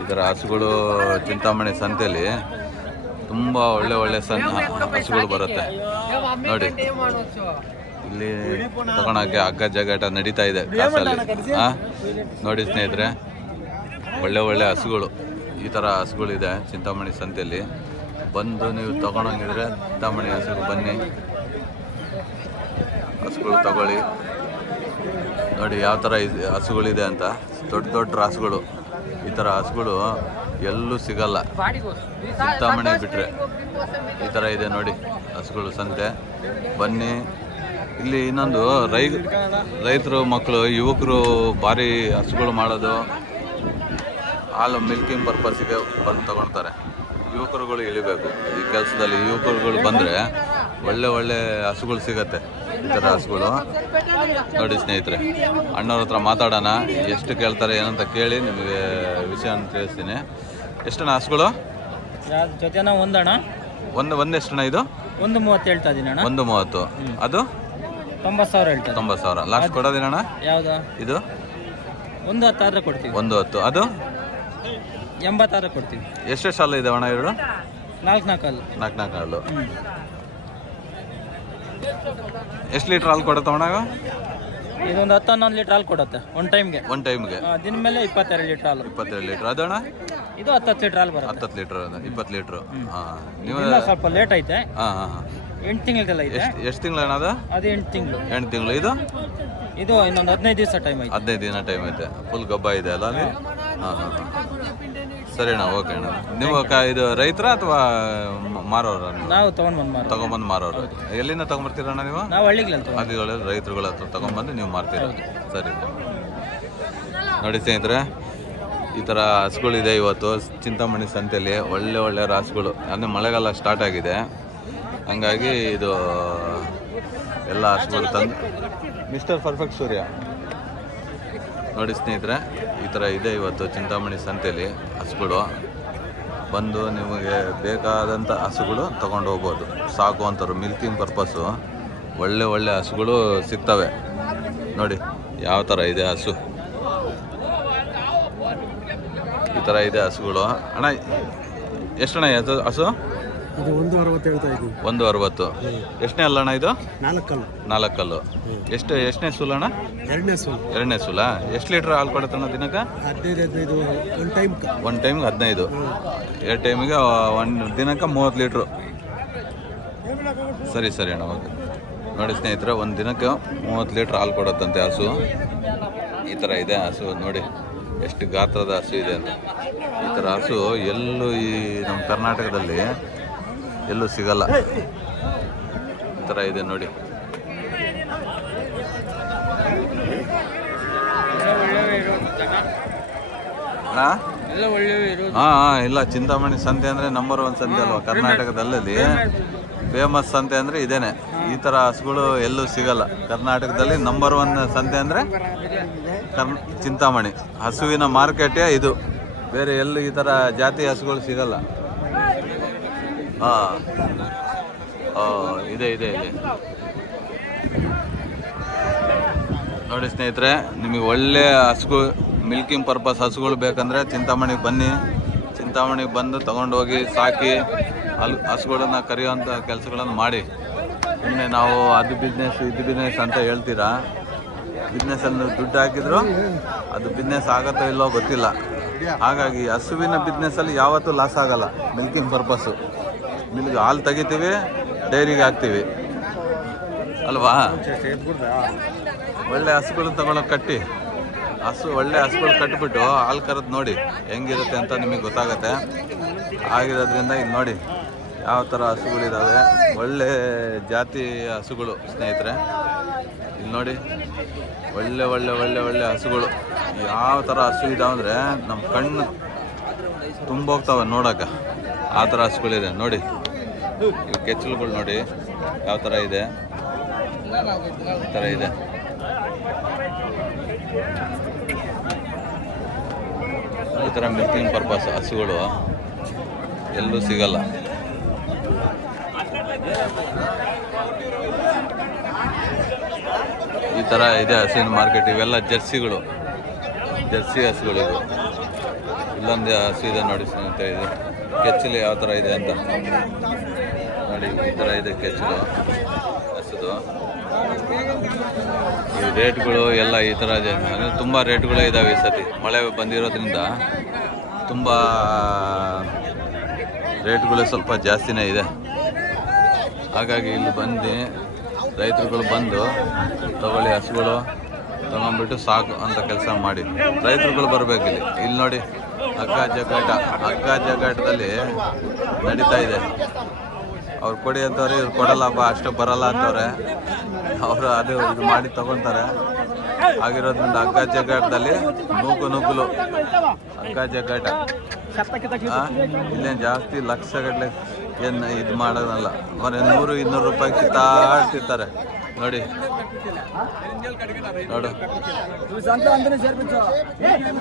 ಈ ಥರ ಹಸುಗಳು ಚಿಂತಾಮಣಿ ಸಂತೆಯಲ್ಲಿ ತುಂಬ ಒಳ್ಳೆ ಒಳ್ಳೆ ಹಸುಗಳು ಬರುತ್ತೆ ನೋಡಿ. ಇಲ್ಲಿ ತಗೊಳಕ್ಕೆ ಹಗ್ಗ ಜಗಾಟ ನಡೀತಾ ಇದೆ ಕಾಸಲ್ಲಿ. ಹಾಂ ನೋಡಿ ಸ್ನೇಹಿತರೆ, ಒಳ್ಳೆ ಒಳ್ಳೆ ಹಸುಗಳು. ಈ ಥರ ಹಸುಗಳಿದೆ ಚಿಂತಾಮಣಿ ಸಂತೆಯಲ್ಲಿ. ಬಂದು ನೀವು ತಗೊಳಂಗಿದ್ರೆ ಚಿಂತಾಮಣಿ ಹಸುಗಳು ಬನ್ನಿ, ಹಸುಗಳು ತಗೊಳ್ಳಿ. ನೋಡಿ ಯಾವ ಥರ ಹಸುಗಳಿದೆ ಅಂತ. ದೊಡ್ಡ ದೊಡ್ಡ ಹಸುಗಳು. ಈ ಥರ ಹಸುಗಳು ಎಲ್ಲೂ ಸಿಗಲ್ಲ, ಚಿಂತಾಮಣಿ ಬಿಟ್ಟರೆ. ಈ ಥರ ಇದೆ ನೋಡಿ ಹಸುಗಳು ಸಂತೆ. ಬನ್ನಿ. ಇಲ್ಲಿ ಇನ್ನೊಂದು ರೈತರು ಮಕ್ಕಳು, ಯುವಕರು ಭಾರಿ ಹಸುಗಳು ಮಾಡೋದು, ಹಾಲು ಮಿಲ್ಕಿಂಗ್ ಪರ್ಪಸ್ಸಿಗೆ ಬಂದು ತಗೊಳ್ತಾರೆ. ಯುವಕರುಗಳು ಇಳಿಬೇಕು ಈ ಕೆಲಸದಲ್ಲಿ. ಯುವಕರುಗಳು ಬಂದರೆ ಒಳ್ಳೆ ಒಳ್ಳೆ ಹಸುಗಳು ಸಿಗತ್ತೆ. ಈ ಥರ ಹಸುಗಳು ನೋಡಿ ಸ್ನೇಹಿತರೆ. ಅಣ್ಣವ್ರ ಹತ್ರ ಮಾತಾಡೋಣ, ಎಷ್ಟು ಕೇಳ್ತಾರೆ ಏನಂತ ಕೇಳಿ ನಿಮಗೆ ವಿಷಯ ತಿಳಿಸ್ತೀನಿ. ಎಷ್ಟಣ್ಣ ಹಸುಗಳು? ಜೊತೆನ ಒಂದಣ್ಣ. ಒಂದು ಎಷ್ಟಣ್ಣ ಇದು? 1.30 ಹೇಳ್ತಾ ಇದೀನಿ ಅಣ್ಣ. 1.30. ಅದು 90,000 ಹೇಳ್ತಾ. 90,000 ಲಾಸ್ಟ್ ಕೊಡೋದೇನಣ್ಣ? ಯಾವುದು ಇದು? 1.10 ಆದ್ರೆ ಕೊಡ್ತೀವಿ. 1.10. ಅದು 80 ಆದ್ರೆ ಕೊಡ್ತೀವಿ. ಎಷ್ಟೆಷ್ಟು ಸಾಲ ಇದಾವಣ್ಣ? ಎರಡು 4 ಹಾಲು. 4 ಹಾಲು. ಎಷ್ಟು ಲೀಟ್ರ್ ಹಾಲು ಕೊಡುತ್ತೆ ಅಣ್ಣ? ಇದೊಂದು 10-11 ಲೀಟ್ರ್ ಹಾಲು ಕೊಡುತ್ತೆ ಒನ್ ಟೈಮ್ಗೆ. ದಿನ ಮೇಲೆ 22 ಲೀಟ್ರ್ ಹಾಲು. 22 ಲೀಟ್ರ್ ಅದಣ್ಣ? ಇದು 10 ಲೀಟ್ರ್ ಹಾಲು ಬರುತ್ತೆ. 10 ಲೀಟ್ರ್ 20 ಲೀಟ್ರ್. ಹಾಂ, ನೀವು ಸ್ವಲ್ಪ ಲೇಟ್ ಐತೆ. ಹಾಂ 8 ತಿಂಗಳಿಗೆಲ್ಲ ಇದೆ. ಎಷ್ಟು ತಿಂಗಳು ಅಣ್ಣ ಅದು? 8 ತಿಂಗಳು. 8 ತಿಂಗಳು. ಇದು ಇನ್ನೊಂದು 15 ದಿವಸ ಟೈಮ್ ಐತೆ. 15 ದಿನ ಟೈಮ್ ಐತೆ. ಫುಲ್ ಗಬ್ಬ ಇದೆ ಅಲ್ಲ ಅಲ್ಲಿ? ಹಾಂ. ಸರಿ ಅಣ್ಣ, ಓಕೆ ಅಣ್ಣ. ನೀವು ಇದು ರೈತರ ಅಥವಾ ಮಾರೋರ? ನಾವು ತಗೊಂಡ್ಬಂದು ಮಾರೋರು. ಎಲ್ಲಿಂದ ತಗೊಂಡ್ಬರ್ತೀರಣ್ಣ ನೀವು? ನಾವು ಹಳ್ಳಿಗಳಲ್ಲಿ ರೈತರುಗಳ ಹತ್ರ ತಗೊಂಡ್ಬಂದು ನೀವು ಮಾರ್ತೀರ. ಸರಿ ನೋಡಿ ಸ್ನೇಹಿತರೆ, ಈ ಥರ ಹಸುಗಳಿದೆ ಇವತ್ತು ಚಿಂತಾಮಣಿ ಸಂತೆಯಲ್ಲಿ. ಒಳ್ಳೆ ರಾಸುಗಳು. ಅಂದರೆ ಮಳೆಗಾಲ ಸ್ಟಾರ್ಟ್ ಆಗಿದೆ, ಹಂಗಾಗಿ ಇದು ಎಲ್ಲ ಹಸುಗಳು ತಂದು ಮಿಸ್ಟರ್ ಪರ್ಫೆಕ್ಟ್ ಸೂರ್ಯ ನೋಡಿ ಸ್ನೇಹಿತರೆ, ಈ ಥರ ಇದೆ ಇವತ್ತು ಚಿಂತಾಮಣಿ ಸಂತೆಯಲ್ಲಿ ಹಸುಗಳು. ಬಂದು ನಿಮಗೆ ಬೇಕಾದಂಥ ಹಸುಗಳು ತೊಗೊಂಡು ಹೋಗ್ಬೋದು. ಸಾಕು ಅಂತಾರೆ, ಮಿಲ್ಕಿಂಗ್ ಪರ್ಪಸ್ಸು ಒಳ್ಳೆ ಹಸುಗಳು ಸಿಗ್ತವೆ. ನೋಡಿ ಯಾವ ಥರ ಇದೆ ಹಸು. ಈ ಥರ ಇದೆ ಹಸುಗಳು. ಅಣ್ಣ ಎಷ್ಟಣ್ಣ ಹಸು? ಇದು 1.60 ಹೇಳ್ತಾ ಇದ್ದೀವಿ. 1.60. ಎಷ್ಟನೇ ಅಲ್ಲಣ್ಣ ಇದು? 4 ಕಲ್ಲು. ಎಷ್ಟನೇ ಸೂಲು ಅಣ್ಣ? 2ನೇ ಸೂಲಾ? ಎಷ್ಟು ಲೀಟ್ರ್ ಹಾಲು ಕೊಡುತ್ತಣ್ಣ ದಿನಕ್ಕೆ? 15 ಒಂದು ಟೈಮ್ಗೆ 15. 2 ಟೈಮಿಗೆ ಒಂದು ದಿನಕ್ಕೆ 30 ಲೀಟ್ರು. ಸರಿ ಅಣ್ಣ, ಓಕೆ. ನೋಡಿ ಸ್ನೇಹಿತರೆ, ಒಂದು ದಿನಕ್ಕೆ 30 ಲೀಟ್ರ್ ಹಾಲು ಕೊಡುತ್ತಂತೆ ಹಸು. ಈ ಥರ ಇದೆ ಹಸು. ನೋಡಿ ಎಷ್ಟು ಗಾತ್ರದ ಹಸು ಇದೆ ಅಂತ. ಈ ಥರ ಹಸು ಎಲ್ಲೂ ಈ ನಮ್ಮ ಕರ್ನಾಟಕದಲ್ಲಿ ಎಲ್ಲೂ ಸಿಗಲ್ಲ. ಈ ಥರ ಇದೆ ನೋಡಿ. ಇಲ್ಲ, ಚಿಂತಾಮಣಿ ಸಂತೆ ಅಂದರೆ ನಂಬರ್ 1 ಸಂತೆ ಅಲ್ವಾ ಕರ್ನಾಟಕದಲ್ಲಿ? ಫೇಮಸ್ ಸಂತೆ ಅಂದರೆ ಇದೇನೆ. ಈ ಥರ ಹಸುಗಳು ಎಲ್ಲೂ ಸಿಗಲ್ಲ ಕರ್ನಾಟಕದಲ್ಲಿ. ನಂಬರ್ 1 ಸಂತೆ ಅಂದರೆ ಚಿಂತಾಮಣಿ. ಹಸುವಿನ ಮಾರ್ಕೆಟೇ ಇದು, ಬೇರೆ ಎಲ್ಲೂ ಈ ಥರ ಜಾತಿ ಹಸುಗಳು ಸಿಗಲ್ಲ. ಇದೆ ನೋಡಿ ಸ್ನೇಹಿತರೆ, ನಿಮಗೆ ಒಳ್ಳೆ ಹಸು ಮಿಲ್ಕಿಂಗ್ ಪರ್ಪಸ್ ಹಸುಗಳು ಬೇಕಂದರೆ ಚಿಂತಾಮಣಿಗೆ ಬನ್ನಿ. ಚಿಂತಾಮಣಿಗೆ ಬಂದು ತೊಗೊಂಡೋಗಿ ಸಾಕಿ ಹಸುಗಳನ್ನ ಕರೆಯುವಂಥ ಕೆಲಸಗಳನ್ನು ಮಾಡಿ. ಸುಮ್ಮನೆ ನಾವು ಅದು ಬಿಸ್ನೆಸ್ ಅಂತ ಹೇಳ್ತೀರಾ. ಬಿಸ್ನೆಸ್ಸಲ್ಲಿ ದುಡ್ಡು ಹಾಕಿದ್ರು ಅದು ಬಿಸ್ನೆಸ್ ಆಗುತ್ತೋ ಇಲ್ಲೋ ಗೊತ್ತಿಲ್ಲ. ಹಾಗಾಗಿ ಹಸುವಿನ ಬಿಸ್ನೆಸ್ಸಲ್ಲಿ ಯಾವತ್ತೂ ಲಾಸ್ ಆಗಲ್ಲ. ಮಿಲ್ಕಿಂಗ್ ಪರ್ಪಸ್ಸು, ಹಾಲು ತೆಗಿತೀವಿ, ಡೈರಿಗೆ ಹಾಕ್ತೀವಿ ಅಲ್ವಾ? ಒಳ್ಳೆ ಹಸುಗಳು ತಗೊಳ್ಳೋಕೆ ಕಟ್ಟಿ, ಒಳ್ಳೆ ಹಸುಗಳು ಕಟ್ಟಿಬಿಟ್ಟು ಹಾಲು ಕರೆದು ನೋಡಿ ಹೆಂಗಿರುತ್ತೆ ಅಂತ ನಿಮಗೆ ಗೊತ್ತಾಗುತ್ತೆ. ಆಗಿರೋದ್ರಿಂದ ಇಲ್ಲಿ ನೋಡಿ ಯಾವ ಥರ ಹಸುಗಳಿದ್ದಾವೆ. ಒಳ್ಳೆ ಜಾತಿ ಹಸುಗಳು ಸ್ನೇಹಿತರೆ. ಇಲ್ಲಿ ನೋಡಿ ಒಳ್ಳೆ ಹಸುಗಳು. ಯಾವ ಥರ ಹಸು ಇದಾವೆ ಅಂದರೆ ನಮ್ಮ ಕಣ್ಣು ತುಂಬೋಗ್ತವೆ ನೋಡೋಕೆ. ಆ ಥರ ಹಸುಗಳಿದೆ ನೋಡಿ. ಇವು ಕೆಚ್ಚಲುಗಳು ನೋಡಿ ಯಾವ ಥರ ಇದೆ. ಈ ಥರ ಇದೆ. ಈ ಥರ ಮಿಲ್ಕಿಂಗ್ ಪರ್ಪಸ್ ಹಸುಗಳು ಎಲ್ಲೂ ಸಿಗಲ್ಲ. ಈ ಥರ ಇದೆ ಹಸುವಿನ ಮಾರ್ಕೆಟ್. ಇವೆಲ್ಲ ಜರ್ಸಿ ಹಸುಗಳು ಇವು. ಇಲ್ಲೊಂದು ಹಸು ಇದೆ ನೋಡಿ ಸ್ನೇಹಿತರೆ. ಇದು ಕೆಚ್ಚಲು ಯಾವ ಥರ ಇದೆ ಅಂತ ನೋಡಿ. ಈ ಥರ ಇದೆ ಕೆಚ್ಚಲು ಹಸುದು. ಈ ರೇಟ್ಗಳು ಎಲ್ಲ ಈ ಥರ ಇದೆ. ಅಂದರೆ ತುಂಬ ರೇಟ್ಗಳೇ ಇದ್ದಾವೆ ಈ ಸತಿ. ಮಳೆ ಬಂದಿರೋದ್ರಿಂದ ತುಂಬ ರೇಟ್ಗಳು ಸ್ವಲ್ಪ ಜಾಸ್ತಿನೇ ಇದೆ. ಹಾಗಾಗಿ ಇಲ್ಲಿ ಬಂದು ರೈತರುಗಳು ಬಂದು ತಗೊಳ್ಳಿ, ಹಸುಗಳು ತಗೊಂಡ್ಬಿಟ್ಟು ಸಾಕು ಅಂತ ಕೆಲಸ ಮಾಡಿ. ರೈತರುಗಳು ಬರಬೇಕು ಇಲ್ಲಿ ನೋಡಿ. ಹಗ್ಗ ಜಗ್ಗಾಟದಲ್ಲಿ ನಡೀತಾ ಇದೆ. ಅವ್ರು ಕೊಡಿ ಅಂತವ್ರೆ, ಇವ್ರು ಕೊಡಲ್ಲಪ್ಪ, ಅಷ್ಟು ಬರಲ್ಲ ಅಂತವ್ರೆ. ಅವರು ಇದು ಮಾಡಿ ತಗೊತಾರೆ. ಆಗಿರೋದ್ರಿಂದ ಹಗ್ಗ ಜಗ್ಗಾಟದಲ್ಲಿ ನೂಕುಲು ಹಗ್ಗ ಜಗ್ಗಾಟ. ಇಲ್ಲೇನು ಜಾಸ್ತಿ ಲಕ್ಷಗಟ್ಟಲೆ ಏನು ಇದು ಮಾಡೋದಲ್ಲ. ಬರೀ 100-200 ರೂಪಾಯಿ ಕಿತ್ತಾಡ್ತಿರ್ತಾರೆ ನೋಡಿ.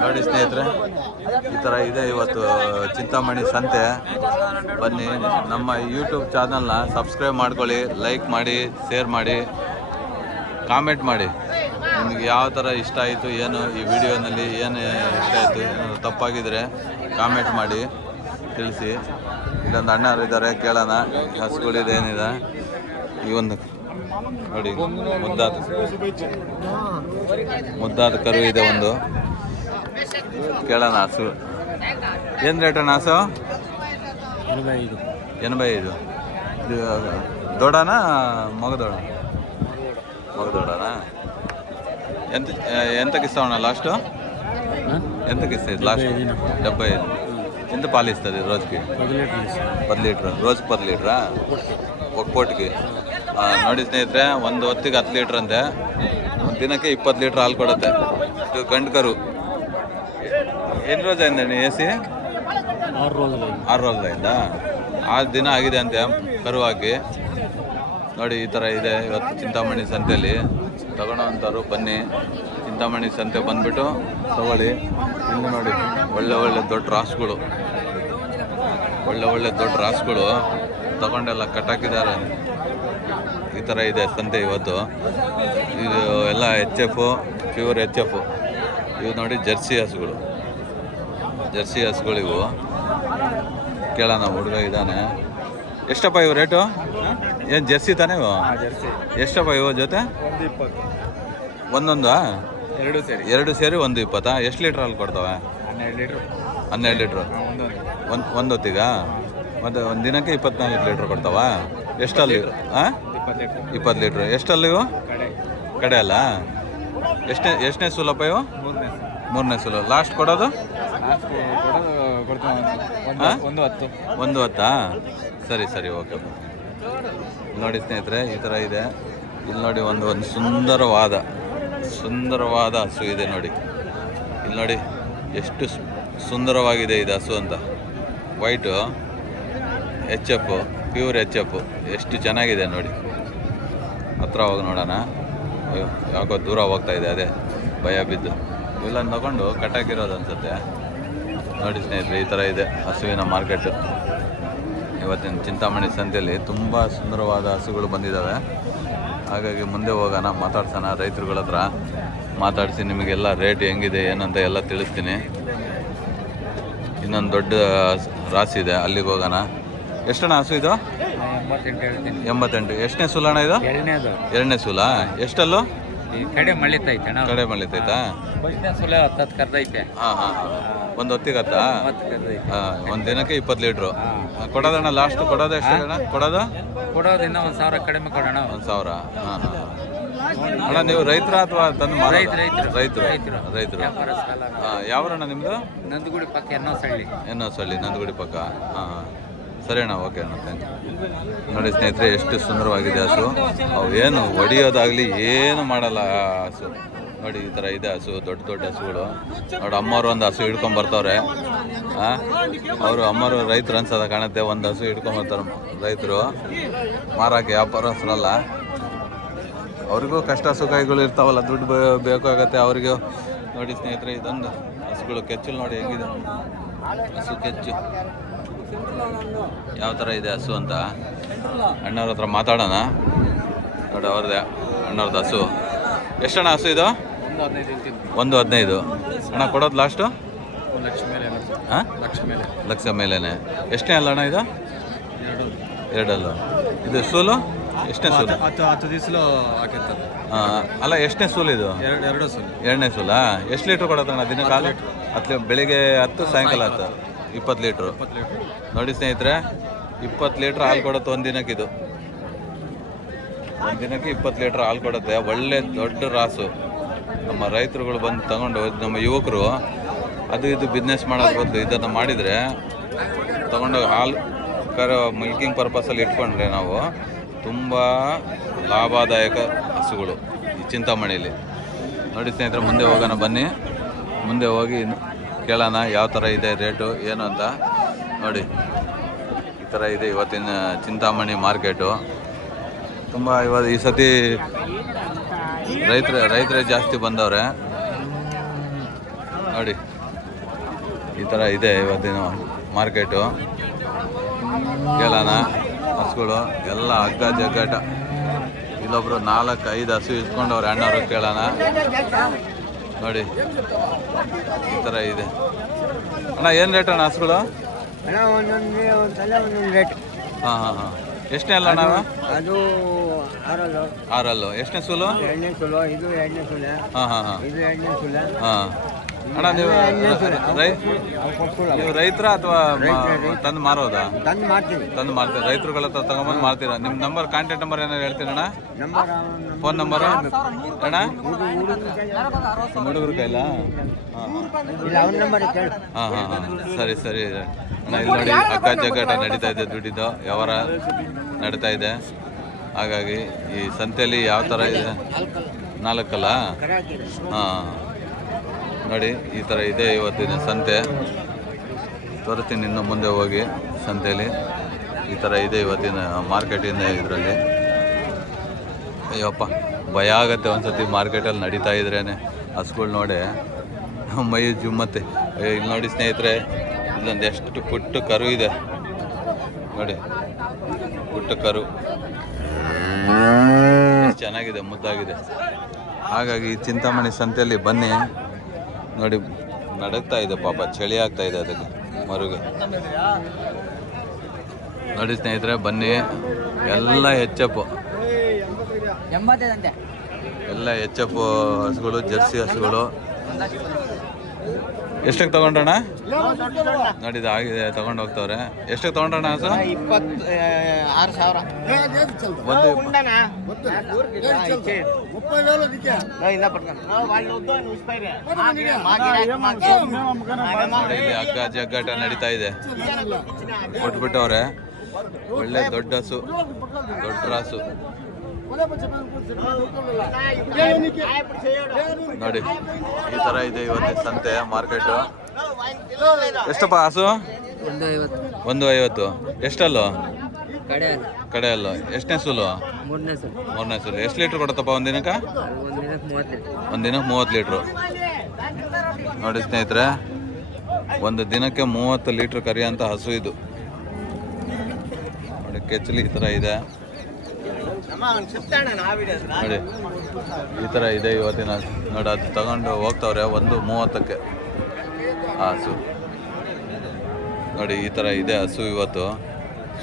ನೋಡಿ ಸ್ನೇಹಿತರೆ, ಈ ಥರ ಇದೆ ಇವತ್ತು ಚಿಂತಾಮಣಿ ಸಂತೆ. ಬನ್ನಿ, ನಮ್ಮ ಯೂಟ್ಯೂಬ್ ಚಾನಲ್ನ ಸಬ್ಸ್ಕ್ರೈಬ್ ಮಾಡ್ಕೊಳ್ಳಿ, ಲೈಕ್ ಮಾಡಿ, ಶೇರ್ ಮಾಡಿ, ಕಾಮೆಂಟ್ ಮಾಡಿ. ನಿಮಗೆ ಯಾವ ಥರ ಇಷ್ಟ ಆಯಿತು, ಏನು ಈ ವಿಡಿಯೋನಲ್ಲಿ ಏನು ಇಷ್ಟ ಆಯಿತು, ಏನಾದರೂ ತಪ್ಪಾಗಿದ್ದರೆ ಕಾಮೆಂಟ್ ಮಾಡಿ ತಿಳಿಸಿ. ಇಲ್ಲೊಂದು ಅಣ್ಣರು ಇದ್ದಾರೆ, ಕೇಳೋಣ ಹಸುಗಳಿದೆ ಏನಿದೆ. ಈ ಒಂದು ನೋಡಿ ಮುದ್ದಾದ ಕರು ಇದೆ ಒಂದು. ಕೇಳೋಣ ಹಸು ಏನು ರೇಟ್ ಅಣ್ಣ ಹಸು? 85. ಇದು ದೊಡ್ಡನಾ ಮಗದೊಡ? ಮಗದೊಡನಾ? ಎಂತಕ್ಕೆ ಇస్తాವಣ್ಣ ಲಾಸ್ಟು? ಎಂತಕ್ಕೆ ಇಸ್ತಾ ಲಾಸ್ಟ್? 75. ఎంత పాలు ఇస్తుంది రోజుకి? 10 ಲೀಟ್ರ್. రోజుకి 10 ಲೀಟ್ರಾ? ಒಕ್ಕೋಟಿಗೆ ನೋಡಿ ಸ್ನೇಹಿತರೆ, ಒಂದು ಹೊತ್ತಿಗೆ 10 ಲೀಟ್ರ್ ಅಂತೆ. ಒಂದು ದಿನಕ್ಕೆ 20 ಲೀಟ್ರ್ ಹಾಲು ಕೊಡುತ್ತೆ. ಇದು ಗಂಡು ಕರು. ಎన్ని రోజు అయిందండి వేసి? 6 రోజులైందా? 6 ದಿನ ಆಗಿದೆ ಅಂತೆ ಕರು ಹಾಕಿ. ನೋಡಿ ಈ ಥರ ಇದೆ. ಇವತ್ತು ಚಿಂತಾಮಣಿ ಸಂತೆಯಲ್ಲಿ ತಗೊಳ್ಳೋವಂಥವ್ರು ಬನ್ನಿ, ಚಿಂತಾಮಣಿ ಸಂತೆ ಬಂದುಬಿಟ್ಟು ತಗೊಳ್ಳಿ. ಇಲ್ಲಿ ನೋಡಿ ಒಳ್ಳೆ ದೊಡ್ಡ ರಾಸುಗಳು, ಒಳ್ಳೆ ದೊಡ್ಡ ರಾಸುಗಳು ತಗೊಂಡೆಲ್ಲ ಕಟ್ಟಾಕಿದ್ದಾರೆ. ಈ ಥರ ಇದೆ ಸಂತೆ ಇವತ್ತು. ಇದು ಎಲ್ಲ HF, ಪ್ಯೂರ್ HF. ಇವು ನೋಡಿ ಜರ್ಸಿ ಹಸುಗಳು, ಇವು. ಕೇಳೋಣ, ಹುಡುಗ ಇದ್ದಾನೆ. ಎಷ್ಟಪ್ಪ ಇವು ರೇಟು? ಏನು ಜರ್ಸಿ ತಾನೇ ಇವು? ಎಷ್ಟಪ್ಪ ಇವು ಜೊತೆ? ಒಂದೊಂದಾ? ಎರಡು ಸೇರಿ 120. ಎಷ್ಟು ಲೀಟ್ರ್ ಹಾಲು ಕೊಡ್ತವೆ? 12 ಲೀಟ್ರು. ಒಂದು ಹೊತ್ತಿಗ? ಮತ್ತು ಒಂದು ದಿನಕ್ಕೆ 24 ಲೀಟ್ರ್ ಕೊಡ್ತಾವ? ಎಷ್ಟಲ್ಲಿ? ಹಾಂ, 20 ಲೀಟ್ರ್. ಎಷ್ಟಲ್ಲಿ ಇವು? ಕಡೆ ಅಲ್ಲ? ಎಷ್ಟನೇ ಸೂಲಪ್ಪ ಇವು? 3ನೇ ಸೂಲು. ಲಾಸ್ಟ್ ಕೊಡೋದು? 110. ಸರಿ ಓಕೆ. ನೋಡಿ ಸ್ನೇಹಿತರೆ, ಈ ಥರ ಇದೆ. ಇಲ್ಲಿ ನೋಡಿ ಒಂದು ಸುಂದರವಾದ ಹಸು ಇದೆ ನೋಡಿ. ಇಲ್ಲಿ ನೋಡಿ ಎಷ್ಟು ಸುಂದರವಾಗಿದೆ ಇದು ಹಸು ಅಂತ. White HF, pure HF. ಎಷ್ಟು ಚೆನ್ನಾಗಿದೆ ನೋಡಿ. ಹತ್ರ ಹೋಗಿ ನೋಡೋಣ. ಯಾಕೋ ದೂರ ಹೋಗ್ತಾ ಇದೆ, ಅದೇ ಭಯ ಬಿದ್ದು. ಇವೆಲ್ಲ ತಗೊಂಡು ಕಟ್ಟಾಕಿರೋದು ಅನ್ಸುತ್ತೆ. ನೋಡಿ ಸ್ನೇಹಿತರೆ, ಈ ಥರ ಇದೆ ಹಸುವಿನ ಮಾರ್ಕೆಟ್. ಇವತ್ತಿನ ಚಿಂತಾಮಣಿ ಸಂತೆಯಲ್ಲಿ ತುಂಬ ಸುಂದರವಾದ ಹಸುಗಳು ಬಂದಿದ್ದಾವೆ. ಹಾಗಾಗಿ ಮುಂದೆ ಹೋಗೋಣ, ಮಾತಾಡ್ಸೋಣ ರೈತರುಗಳ ಹತ್ರ. ಮಾತಾಡಿಸಿ ನಿಮಗೆಲ್ಲ ರೇಟ್ ಹೆಂಗಿದೆ ಏನಂತ ಎಲ್ಲ ತಿಳಿಸ್ತೀನಿ. ಇನ್ನೊಂದು ದೊಡ್ಡ ರಾಸಿ ಇದೆ, ಅಲ್ಲಿಗೆ ಹೋಗೋಣ. ಎಷ್ಟಣ್ಣ ಹಸು ಇದು? 88. ಎಷ್ಟನೇ ಸೂಲಣ್ಣ ಇದು? 2ನೇ ಸೂಲ. ಎಷ್ಟಲ್ಲೂ? ಕಡೆ ಮಳಿತೈತಾ? ಹಾಂ. ಒಂದು ಹೊತ್ತಿಗತ್ತ? ಒಂದು ದಿನಕ್ಕೆ 20 ಲೀಟ್ರು. ಕೊಡೋದಣ್ಣ ಲಾಸ್ಟ್? ಕೊಡೋದು ಎಷ್ಟು ಕೊಡೋದು? ಇನ್ನ 1,000 ಕಡಿಮೆ ಕೊಡೋಣ. 1,000. ಹಾಂ. ಅಣ್ಣ ನೀವು ರೈತರ ಅಥವಾ ತಂದು ರೈತರು? ಹಾಂ. ಯಾವರಣ್ಣ ನಿಮ್ಮದು? ನಂದಗುಡಿ ಪಕ್ಕ ಎನ್ನೋಸಳ್ಳಿ, ನಂದಗುಡಿ ಪಕ್ಕ. ಹಾಂ. ಸರಿ ಅಣ್ಣ, ಓಕೆ ಅಣ್ಣ, ಥ್ಯಾಂಕ್ ಯು. ನೋಡಿ ಸ್ನೇಹಿತರೆ, ಎಷ್ಟು ಸುಂದರವಾಗಿದೆ ಹಸು. ಅವು ಏನು ಹೊಡಿಯೋದಾಗಲಿ ಏನು ಮಾಡಲ್ಲ ಹಸು. ನೋಡಿ ಈ ಥರ ಇದೆ ಹಸು, ದೊಡ್ಡ ಹಸುಗಳು. ನೋಡಿ ಅಮ್ಮವ್ರು ಒಂದು ಹಸು ಹಿಡ್ಕೊಂಡು ಬರ್ತಾವ್ರೆ. ಅಮ್ಮರು ರೈತರು ಅನ್ಸೋದ ಕಾಣುತ್ತೆ. ಒಂದು ಹಸು ಹಿಡ್ಕೊಂಬರ್ತಾರೆ ರೈತರು, ಮಾರಕ್ಕೆ ವ್ಯಾಪಾರಸ್ಥರಲ್ಲ. ಅವ್ರಿಗೂ ಕಷ್ಟ ಸುಖಗಳು ಇರ್ತಾವಲ್ಲ, ದುಡ್ಡು ಬೇಕಾಗತ್ತೆ ಅವ್ರಿಗೂ. ನೋಡಿ ಸ್ನೇಹಿತರೆ, ಇದೊಂದು ಹಸುಗಳು. ಕೆಚ್ಚಲು ನೋಡಿ ಹೆಂಗಿದೆ ಹಸು, ಕೆಚ್ಚು ಯಾವ ಥರ ಇದೆ ಹಸು ಅಂತ ಅಣ್ಣವ್ರ ಹತ್ರ ಮಾತಾಡೋಣ. ನೋಡಿ ಅವ್ರದ್ದೇ ಅಣ್ಣವ್ರದ್ದು ಹಸು. ಎಷ್ಟಣ್ಣ ಹಸು ಇದು? 115. ಅಣ್ಣ ಕೊಡೋದು ಲಾಸ್ಟು? 1 ಲಕ್ಷ ಮೇಲೆ. ಹಾಂ, ಲಕ್ಷ ಮೇಲೇನೆ. ಎಷ್ಟನೇ ಅಲ್ಲ ಅಣ್ಣ ಇದು? 2 ಇದು ಸೂಲು ಎಷ್ಟನೇ ಸೂಲು? 10 ದಿವಸಲು ಹಾಕಿರ್ತದೆ. ಅಲ್ಲ ಎಷ್ಟನೇ ಸೂಲು ಇದು? 2ನೇ ಸೂಲಾ? ಎಷ್ಟು ಲೀಟ್ರ್ ಕೊಡೋದಣ್ಣ ದಿನಕ್ಕೆ ಹಾಲು? 10 ಬೆಳಿಗ್ಗೆ 10, ಸಾಯಂಕಾಲ 10. 20 ಲೀಟ್ರು. ನೋಡಿ ಸ್ನೇಹಿತರೆ, 20 ಲೀಟ್ರ್ ಹಾಲು ಕೊಡುತ್ತೆ ಒಂದು ದಿನಕ್ಕೆ. ಇದು ಒಂದು ದಿನಕ್ಕೆ 20 ಲೀಟ್ರ್ ಹಾಲು ಕೊಡುತ್ತೆ. ಒಳ್ಳೆ ದೊಡ್ಡ ರಾಸು. ನಮ್ಮ ರೈತರುಗಳು ಬಂದು ತಗೊಂಡು, ನಮ್ಮ ಯುವಕರು ಅದು ಇದು ಬಿಸ್ನೆಸ್ ಮಾಡೋದ್ರ ಬದಲು ಇದನ್ನು ಮಾಡಿದರೆ, ತಗೊಂಡೋಗಿ ಹಾಲು ಮಿಲ್ಕಿಂಗ್ ಪರ್ಪಸಲ್ಲಿ ಇಟ್ಕೊಂಡ್ರೆ ನಾವು ತುಂಬ ಲಾಭದಾಯಕ ಹಸುಗಳು ಈ ಚಿಂತಾಮಣಿಯಲ್ಲಿ. ನೋಡಿ ಸ್ನೇಹಿತರೆ, ಮುಂದೆ ಹೋಗೋಣ ಬನ್ನಿ. ಮುಂದೆ ಹೋಗಿ ಕೇಳೋಣ ಯಾವ ಥರ ಇದೆ ರೇಟು ಏನು ಅಂತ. ನೋಡಿ ಈ ಥರ ಇದೆ ಇವತ್ತಿನ ಚಿಂತಾಮಣಿ ಮಾರ್ಕೆಟು. ತುಂಬ ಈ ಸತಿ ರೈತರೇ ಜಾಸ್ತಿ ಬಂದವ್ರೆ. ನೋಡಿ ಈ ಥರ ಇದೆ ಇವತ್ತಿನ ಮಾರ್ಕೆಟು. ಕೇಳೋಣ ಹಸುಗಳು ಎಲ್ಲ ಹಗ್ಗ ಜಗ್ಗಾಟ. ಇಲ್ಲೊಬ್ರು 4-5 ಹಸು ಇಟ್ಕೊಂಡವ್ರೆ ಅಣ್ಣವ್ರು. ಕೇಳೋಣ. ನೋಡಿ ಈ ಥರ ಇದೆ. ಅಣ್ಣ ಏನು ರೇಟ್ ಅಣ್ಣ ಹಸುಗಳು? ಹಾಂ. ಎಷ್ಟನೇ ಅಲ್ಲ ನಾವು ಅದು ಆರಲ್ಲು, ಆರಲ್ಲು ಎಷ್ಟನೇ ಸೂಲು? ಎರಡನೇ ಸುಲು, ಇದು ಎರಡನೇ ಸುಲೆ, ಹಾಂ ಹಾಂ ಹಾಂ ಇದು ಎರಡನೇ ಸುಲೆ. ಹಾಂ ಅಣ್ಣ ನೀವು ನೀವು ರೈತರ ಅಥವಾ ತಂದು ಮಾರೋದಾ? ತಂದು ಮಾಡ್ತೀವಿ. ತಂದು ಮಾಡ್ತೀರಾ? ರೈತರುಗಳ ಹತ್ರ ತಗೊಂಬಂದು ಮಾಡ್ತೀರಾ? ನಿಮ್ಮ ನಂಬರ್, ಕಾಂಟ್ಯಾಕ್ಟ್ ನಂಬರ್ ಏನಾರು ಹೇಳ್ತೀರಣ್ಣ? ನಂಬರ್ ಫೋನ್ ನಂಬರು ಅಣ್ಣ? ಹುಡುಗರು ಕೈಲ? ಹಾಂ ಇಲ್ಲ, ಅವ್ನ ನಂಬರ್ ಕೇಳು. ಹಾಂ ಹಾಂ ಹಾಂ ಸರಿ ಸರಿ ಅಣ್ಣ. ಇಲ್ಲಿ ನೋಡಿ ಹಗ್ಗ ಜಗ್ಗಾಟ ನಡೀತಾ ಇದೆ, ದುಡ್ಡಿದ್ದು ವ್ಯವಹಾರ ನಡೀತಾ ಇದೆ. ಹಾಗಾಗಿ ಈ ಸಂತೆಯಲ್ಲಿ ಯಾವ ಥರ ಇದೆ? ನಾಲ್ಕಲ್ಲ? ಹಾಂ ನೋಡಿ ಈ ಥರ ಇದೆ ಇವತ್ತಿನ ಸಂತೆ. ತೋರಿಸ್ತೀನಿ ಇನ್ನು ಮುಂದೆ ಹೋಗಿ ಸಂತೆಯಲ್ಲಿ. ಈ ಥರ ಇದೆ ಇವತ್ತಿನ ಮಾರ್ಕೆಟಿಂದ ಇದರಲ್ಲಿ. ಅಯ್ಯಪ್ಪ ಭಯ ಆಗತ್ತೆ ಒಂದ್ಸತಿ ಮಾರ್ಕೆಟಲ್ಲಿ ನಡೀತಾ ಇದ್ರೇ. ಹಸುಗಳು ನೋಡಿ ಮೈ ಜುಮ್ಮತ್ತೆ. ಇಲ್ಲಿ ನೋಡಿ ಸ್ನೇಹಿತರೆ, ಇಲ್ಲೊಂದು ಎಷ್ಟು ಪುಟ್ಟ ಕರು ಇದೆ ನೋಡಿ, ಪುಟ್ಟ ಕರು ಎಷ್ಟು ಚೆನ್ನಾಗಿದೆ, ಮುದ್ದಾಗಿದೆ. ಹಾಗಾಗಿ ಚಿಂತಾಮಣಿ ಸಂತೆಯಲ್ಲಿ ಬನ್ನಿ ನೋಡಿ, ನಡಗ್ತಾ ಇದೆ ಪಾಪ, ಚಳಿ ಆಗ್ತಾ ಇದೆ ಅದಕ್ಕೆ ಮರುಗೆ. ನೋಡಿ ಸ್ನೇಹಿತರೆ ಬನ್ನಿ, ಎಲ್ಲ ಹೆಚ್ಚಪ್ಪು, ಎಲ್ಲ ಹೆಚ್ಚಪ್ಪು ಹಸುಗಳು, ಜರ್ಸಿ ಹಸುಗಳು. ಎಷ್ಟಕ್ಕೆ ತಗೊಂಡ್ರಣ? ನೋಡಿದ ಆಗಿದೆ, ತಗೊಂಡು ಹೋಗ್ತವ್ರೆ. ಎಷ್ಟಕ್ಕೆ ತಗೊಂಡ್ರಣ ಹಸು? 26,000. ಒಂದು ನೋಡಿ, ಇಲ್ಲಿ ಹಗ್ಗ ಜಗ್ಗಾಟ ನಡೀತಾ ಇದೆ. ಕೊಟ್ಬಿಟ್ಟವ್ರೆ. ಒಳ್ಳೆ ದೊಡ್ಡ ಹಸು, ದೊಡ್ಡ ರಾಸು ನೋಡಿ. ಈ ತರ ಇದೆ ಇವತ್ತಿನ ಸಂತೆ ಮಾರ್ಕೆಟು. ಎಷ್ಟಪ್ಪ ಹಸು? 150. ಎಷ್ಟಲ್ಲು? ಕಡೆಯಲ್ಲು. ಎಷ್ಟನೇ ಸೂಲು? ಮೂರನೇ ಸೂಲು. ಎಷ್ಟು ಲೀಟ್ರ್ ಕೊಡುತ್ತಪ್ಪ ಒಂದಿನಕ್ಕೆ? ಒಂದಿನಕ್ಕೆ 30 ಲೀಟ್ರು. ನೋಡಿ ಸ್ನೇಹಿತರೆ, ಒಂದು ದಿನಕ್ಕೆ 30 ಲೀಟ್ರ್ ಕರಿಯೋಂಥ ಹಸು ಇದು ನೋಡಿ. ಕೆಚ್ಚಲು ಈ ಥರ ಇದೆ ನೋಡಿ, ಈ ಥರ ಇದೆ ಇವತ್ತಿನ. ನೋಡಿ ಅದು ತಗೊಂಡು ಹೋಗ್ತವ್ರೆ 1:30ಕ್ಕೆ ಹಸು. ನೋಡಿ ಈ ಥರ ಇದೆ ಹಸು ಇವತ್ತು.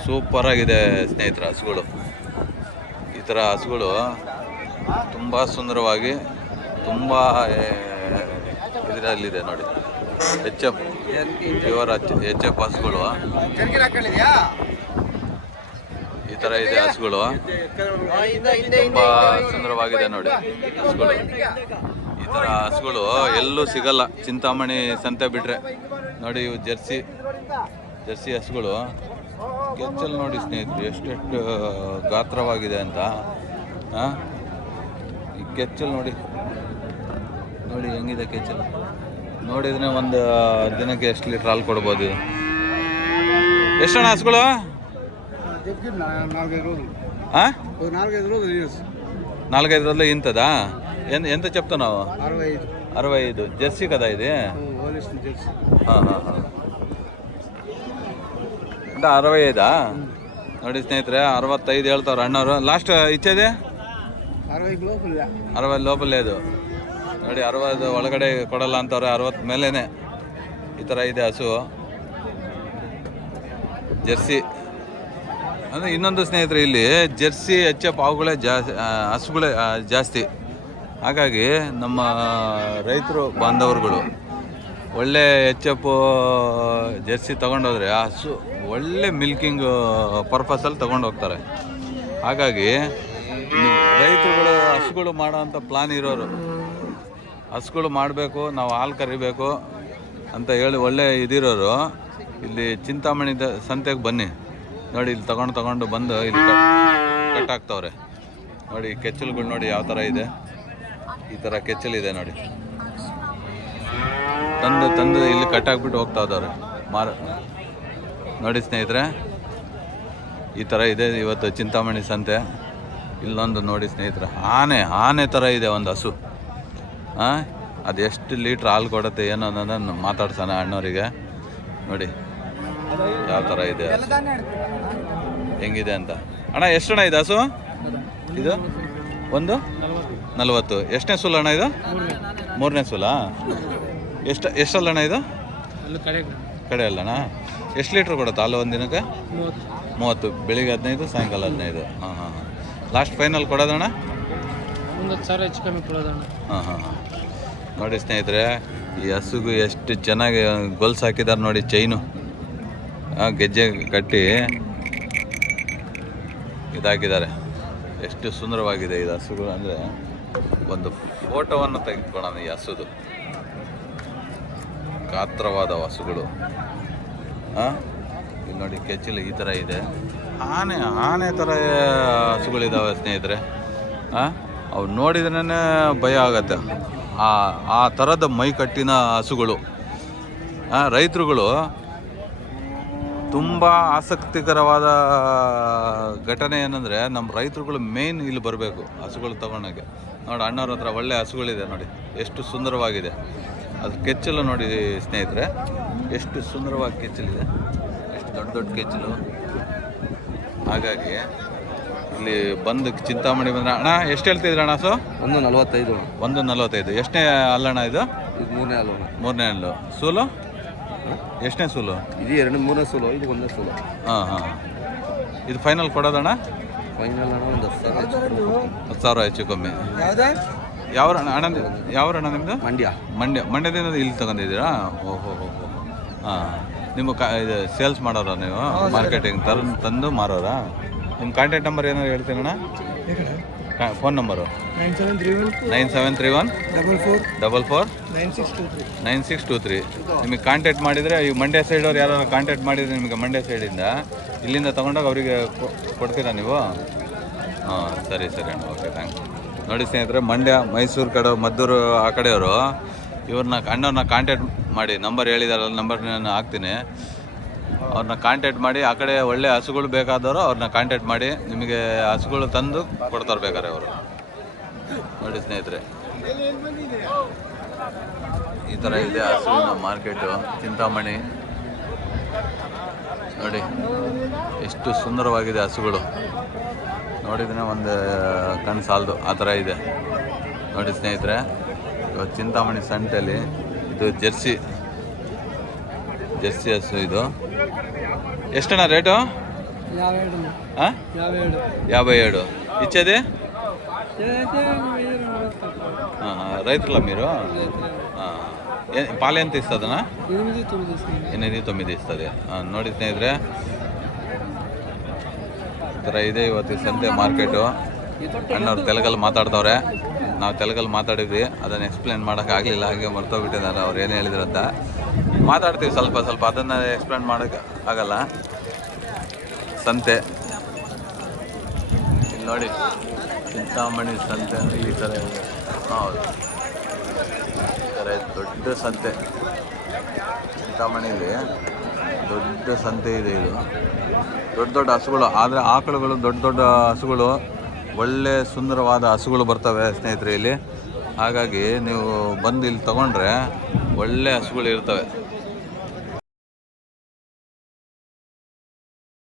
ಸೂಪರಾಗಿದೆ ಸ್ನೇಹಿತರೆ ಹಸುಗಳು. ಈ ಥರ ಹಸುಗಳು ತುಂಬ ಸುಂದರವಾಗಿ, ತುಂಬ ಇದರಲ್ಲಿದೆ ನೋಡಿ. H F pure H F ಹಸುಗಳು. ಈ ಥರ ಇದೆ ಹಸುಗಳು, ತುಂಬ ಸುಂದರವಾಗಿದೆ ನೋಡಿ ಹಸುಗಳು. ಈ ಥರ ಹಸುಗಳು ಎಲ್ಲೂ ಸಿಗಲ್ಲ ಚಿಂತಾಮಣಿ ಸಂತೆ ಬಿಟ್ಟರೆ. ನೋಡಿ ಇವು ಜರ್ಸಿ ಹಸುಗಳು. ಕೆಚ್ಚಲು ನೋಡಿ ಸ್ನೇಹಿತರು ಎಷ್ಟೆಷ್ಟು ಗಾತ್ರವಾಗಿದೆ ಅಂತ. ಈ ಕೆಚ್ಚಲು ನೋಡಿ, ನೋಡಿ ಹೆಂಗಿದೆ ಕೆಚ್ಚಲು. ನೋಡಿದ್ರೆ ಒಂದು ದಿನಕ್ಕೆ ಎಷ್ಟು ಲೀಟ್ರ್ ಹಾಲು ಕೊಡ್ಬೋದು ಇದು. ಎಷ್ಟಣ್ಣ ಹಸುಗಳು? ಹಾಂ 4-5 రోజులు ఇంతదా? ఎంత చెప్తున్నావు? 65. జెర్సీ కదా ఇది? అంటే 65. ನೋಡಿ ಸ್ನೇಹಿತರೆ 65 ಹೇಳ್ತಾವ್ರು ಅಣ್ಣವರು. ಲಾಸ್ಟ್ ಇಚ್ಚೇದೆ 60 లోపల లేదు ನೋಡಿ. 60 ಒಳಗಡೆ ಕೊಡಲ್ಲ ಅಂತವ್ರೆ, 60 ಮೇಲೇನೆ. ಈ ಥರ ಇದೆ ಹಸು ಜೆರ್ಸಿ. ಅಂದರೆ ಇನ್ನೊಂದು ಸ್ನೇಹಿತರೆ, ಇಲ್ಲಿ ಜೆರ್ಸಿ ಎಚ್ ಎಫ್ ಅವುಗಳೇ ಹಸುಗಳೇ ಜಾಸ್ತಿ. ಹಾಗಾಗಿ ನಮ್ಮ ರೈತರು ಬಾಂಧವರುಗಳು ಒಳ್ಳೆ ಎಚ್ ಎಫ್ ಜೆರ್ಸಿ ತೊಗೊಂಡೋದ್ರೆ ಆ ಹಸು ಒಳ್ಳೆ ಮಿಲ್ಕಿಂಗ್ ಪರ್ಪಸಲ್ಲಿ ತೊಗೊಂಡು ಹೋಗ್ತಾರೆ. ಹಾಗಾಗಿ ರೈತರುಗಳು ಹಸುಗಳು ಮಾಡೋವಂಥ ಪ್ಲಾನ್ ಇರೋರು, ಹಸುಗಳು ಮಾಡಬೇಕು, ನಾವು ಹಾಲು ಕರಿಬೇಕು ಅಂತ ಹೇಳಿ ಒಳ್ಳೆ ಇದಿರೋರು ಇಲ್ಲಿ ಚಿಂತಾಮಣಿ ಸಂತೆಗೆ ಬನ್ನಿ ನೋಡಿ. ಇಲ್ಲಿ ತಗೊಂಡು ಬಂದು ಇಲ್ಲಿ ಕಟ್ಟಾಕ್ತವ್ರೆ ನೋಡಿ. ಕೆಚ್ಚಲುಗಳು ನೋಡಿ ಯಾವ ಥರ ಇದೆ. ಈ ಥರ ಕೆಚ್ಚಲಿದೆ ನೋಡಿ. ತಂದು ಇಲ್ಲಿ ಕಟ್ಟಾಕ್ಬಿಟ್ಟು ಹೋಗ್ತಾ ಇದ್ದವ್ರೆ ನೋಡಿ ಸ್ನೇಹಿತರೆ. ಈ ಥರ ಇದೆ ಇವತ್ತು ಚಿಂತಾಮಣಿ ಸಂತೆ. ಇಲ್ಲೊಂದು ನೋಡಿ ಸ್ನೇಹಿತರೆ, ಆನೆ ಥರ ಇದೆ ಒಂದು ಹಸು. ಅದು ಎಷ್ಟು ಲೀಟ್ರ್ ಹಾಲು ಕೊಡುತ್ತೆ ಏನೋ ಅನ್ನೋದನ್ನು ಮಾತಾಡ್ಸೋಣ ಅಣ್ಣವರಿಗೆ. ನೋಡಿ ಯಾವ ಥರ ಇದೆ ಹೆಂಗಿದೆ ಅಂತ. ಅಣ್ಣ ಎಷ್ಟಣ್ಣ ಇದೆ ಹಸು ಇದು? 1:40. ಎಷ್ಟನೇ ಸೂಲು ಅಣ್ಣ ಇದು? 3ನೇ ಸೂಲಾ? ಎಷ್ಟಲ್ಲಣ್ಣ ಇದು? ಕಡೆ ಅಲ್ಲಣ್ಣ. ಎಷ್ಟು ಲೀಟ್ರ್ ಕೊಡುತ್ತೆ ಹಾಲು ಒಂದು ದಿನಕ್ಕೆ? 30 ಬೆಳಿಗ್ಗೆ 15 ಸಾಯಂಕಾಲ 15. ಹಾಂ ಹಾಂ ಹಾಂ. ಲಾಸ್ಟ್ ಫೈನಲ್ ಕೊಡೋದಣ್ಣ? ಒಂದು 10,000 ಹೆಚ್ಚು ಕಮ್ಮಿ ಕೊಡೋದಣ್ಣ. ಹಾಂ ಹಾಂ ಹಾಂ. ನೋಡಿ ಸ್ನೇಹಿತರೆ, ಈ ಹಸುಗೂ ಎಷ್ಟು ಚೆನ್ನಾಗಿ ಗೊಲ್ಸ್ ಹಾಕಿದ್ದಾರೆ ನೋಡಿ, ಚೈನು ಗೆಜ್ಜೆ ಕಟ್ಟಿ ಇದಾಕಿದ್ದಾರೆ. ಎಷ್ಟು ಸುಂದರವಾಗಿದೆ ಇದು ಹಸುಗಳು ಅಂದರೆ. ಒಂದು ಫೋಟೋವನ್ನು ತೆಗೆದುಕೊಳ್ಳೋಣ ಈ ಹಸುದು. ಗಾತ್ರವಾದ ಹಸುಗಳು. ಇಲ್ಲಿ ನೋಡಿ ಕೆಚ್ಚಲು ಈ ಥರ ಇದೆ. ಆನೆ ಥರ ಹಸುಗಳಿದ್ದಾವೆ ಸ್ನೇಹಿತರೆ. ಅವು ನೋಡಿದ್ರೇ ಭಯ ಆಗತ್ತೆ. ಆ ಥರದ ಮೈಕಟ್ಟಿನ ಹಸುಗಳು. ರೈತರುಗಳು ತುಂಬ ಆಸಕ್ತಿಕರವಾದ ಘಟನೆ ಏನಂದರೆ, ನಮ್ಮ ರೈತರುಗಳು ಮೇಯ್ನ್ ಇಲ್ಲಿ ಬರಬೇಕು ಹಸುಗಳು ತಗೊಳಕ್ಕೆ. ನೋಡಿ ಅಣ್ಣವ್ರ ಹತ್ರ ಒಳ್ಳೆ ಹಸುಗಳಿದೆ ನೋಡಿ, ಎಷ್ಟು ಸುಂದರವಾಗಿದೆ. ಅದು ಕೆಚ್ಚಲು ನೋಡಿ ಸ್ನೇಹಿತರೆ, ಎಷ್ಟು ಸುಂದರವಾಗಿ ಕೆಚ್ಚಲಿದೆ, ಎಷ್ಟು ದೊಡ್ಡ ದೊಡ್ಡ ಕೆಚ್ಚಲು. ಹಾಗಾಗಿ ಇಲ್ಲಿ ಬಂದು ಚಿಂತಾಮಣಿ ಬಂದರೆ ಅಣ್ಣ ಎಷ್ಟು ಹೇಳ್ತಿದ್ರಿ ಅಣ್ಣ ಹಸು? 1:45. 1:45. ಎಷ್ಟನೇ ಅಲ್ಲಣ್ಣ ಇದು? ಇದು 3ನೇ ಅಲ್ಲ. 3ನೇ ಹಲ್ಲು. ಸೂಲು ಎಷ್ಟನೇ ಸೂಲು? ಇದು 3ನೇ ಸೂಲು, ಇದು 1ನೇ ಸೂಲು. ಹಾಂ ಹಾಂ. ಇದು ಫೈನಲ್ ಕೊಡೋದಣ್ಣ? ಫೈನಲ್ ಅಣ್ಣ ಒಂದು 10,000 ಹೆಚ್ಚು ಕಮ್ಮಿ. ಯಾವ ಅಣ್ಣ ನಿಮ್ಮದು? ಮಂಡ್ಯದಿಂದ ಇಲ್ಲಿ ತಗೊಂಡಿದ್ದೀರಾ? ಓಹೋ ಹೋ ಹೋ. ಹಾಂ, ನಿಮ್ಮ ಇದು ಸೇಲ್ಸ್ ಮಾಡೋರಾ ನೀವು? ಮಾರ್ಕೆಟಿಂಗ್ ತಂದು ಮಾರೋರಾ? ನಿಮ್ಮ ಕಾಂಟ್ಯಾಕ್ಟ್ ನಂಬರ್ ಏನಾದ್ರು ಹೇಳ್ತೀನಣ್ಣ? Phone number 9731 44 9623. ನಿಮಗೆ ಕಾಂಟ್ಯಾಕ್ಟ್ ಮಾಡಿದರೆ, ಈ ಮಂಡ್ಯ ಸೈಡವ್ರು ಯಾರು ಕಾಂಟ್ಯಾಕ್ಟ್ ಮಾಡಿದರೆ ನಿಮಗೆ ಮಂಡ್ಯ ಸೈಡಿಂದ ಇಲ್ಲಿಂದ ತೊಗೊಂಡೋಗಿ ಅವರಿಗೆ ಕೊಡ್ತೀರಾ ನೀವು? ಹಾಂ, ಸರಿ ಅಣ್ಣ, ಓಕೆ, ಥ್ಯಾಂಕ್ಸ್. ನೋಡಿ ಸ್ನೇಹಿತರೆ, ಮಂಡ್ಯ, ಮೈಸೂರು ಕಡೆ, ಮದ್ದೂರು ಆ ಕಡೆಯವರು ಅಣ್ಣವ್ರನ್ನ ಕಾಂಟ್ಯಾಕ್ಟ್ ಮಾಡಿ, ನಂಬರ್ ಹೇಳಿದಾರಲ್ಲ, ನಂಬರ್ ನಾನು ಹಾಕ್ತೀನಿ, ಅವ್ರನ್ನ ಕಾಂಟ್ಯಾಕ್ಟ್ ಮಾಡಿ. ಆ ಕಡೆ ಒಳ್ಳೆ ಹಸುಗಳು ಬೇಕಾದವರು ಅವ್ರನ್ನ ಕಾಂಟ್ಯಾಕ್ಟ್ ಮಾಡಿ, ನಿಮಗೆ ಹಸುಗಳು ತಂದು ಕೊಡ್ತಾರೆ ಬೇಕಾರೆ ಅವರು. ನೋಡಿ ಸ್ನೇಹಿತರೆ, ಈ ಥರ ಇದೆ ಹಸುವಿನ ಮಾರ್ಕೆಟು ಚಿಂತಾಮಣಿ. ನೋಡಿ ಎಷ್ಟು ಸುಂದರವಾಗಿದೆ ಹಸುಗಳು. ನೋಡಿದ್ರೆ ಒಂದು ಕಣ್ಣು ಸಾಲದು ಆ ಥರ ಇದೆ ನೋಡಿ ಸ್ನೇಹಿತರೆ. ಇವತ್ತು ಚಿಂತಾಮಣಿ ಸಂತೆಯಲ್ಲಿ ಇದು ಜರ್ಸಿ ಹಸು. ಇದು ಎಷ್ಟಣ್ಣ ರೇಟು? 57. ಇಚ್ಚದೆ? ಹಾಂ ಹಾಂ. ರೈತರಲ್ಲ మీరు? పాలు ఎంత ఇస్తుందన్నా? 8-9 ఇస్తుంది. ನೋಡಿ ಸ್ನೇಹಿತರೆ, ಈ ಥರ ಇದೆ ಇವತ್ತು ಸಂತೆ ಮಾರ್ಕೆಟು. ಅಣ್ಣವ್ರು ತೆಲುಗಲ್ಲಿ ಮಾತಾಡ್ತವ್ರೆ, ನಾವು ತೆಲುಗಲ್ಲಿ ಮಾತಾಡಿದ್ವಿ, ಅದನ್ನು ಎಕ್ಸ್ಪ್ಲೇನ್ ಮಾಡೋಕ್ಕಾಗಲಿಲ್ಲ, ಹಾಗೆ ಮರ್ತೋಗ್ಬಿಟ್ಟಿದ್ದಾರೆ ಅವ್ರು ಏನು ಹೇಳಿದ್ರಂತ. ಮಾತಾಡ್ತೀವಿ ಸ್ವಲ್ಪ ಅದನ್ನು ಎಕ್ಸ್ಪ್ಲೇನ್ ಮಾಡೋಕ್ಕೆ ಆಗಲ್ಲ. ಸಂತೆ ಇಲ್ಲಿ ನೋಡಿ, ಚಿಂತಾಮಣಿ ಸಂತೆ ಅಂದರೆ ಈ ಥರ ಇದೆ. ಹೌದು, ಈ ಥರ ದೊಡ್ಡ ಸಂತೆ ಚಿಂತಾಮಣಿಲಿ, ದೊಡ್ಡ ಸಂತೆ ಇದೆ ಇದು. ದೊಡ್ಡ ಹಸುಗಳು, ಆದರೆ ಆಕಳುಗಳು ದೊಡ್ಡ ಹಸುಗಳು, ಒಳ್ಳೆ ಸುಂದರವಾದ ಹಸುಗಳು ಬರ್ತವೆ ಸ್ನೇಹಿತರೆ ಇಲ್ಲಿ. ಹಾಗಾಗಿ ನೀವು ಬಂದು ಇಲ್ಲಿ ತೊಗೊಂಡ್ರೆ ಒಳ್ಳೆ ಹಸುಗಳು ಇರ್ತವೆ.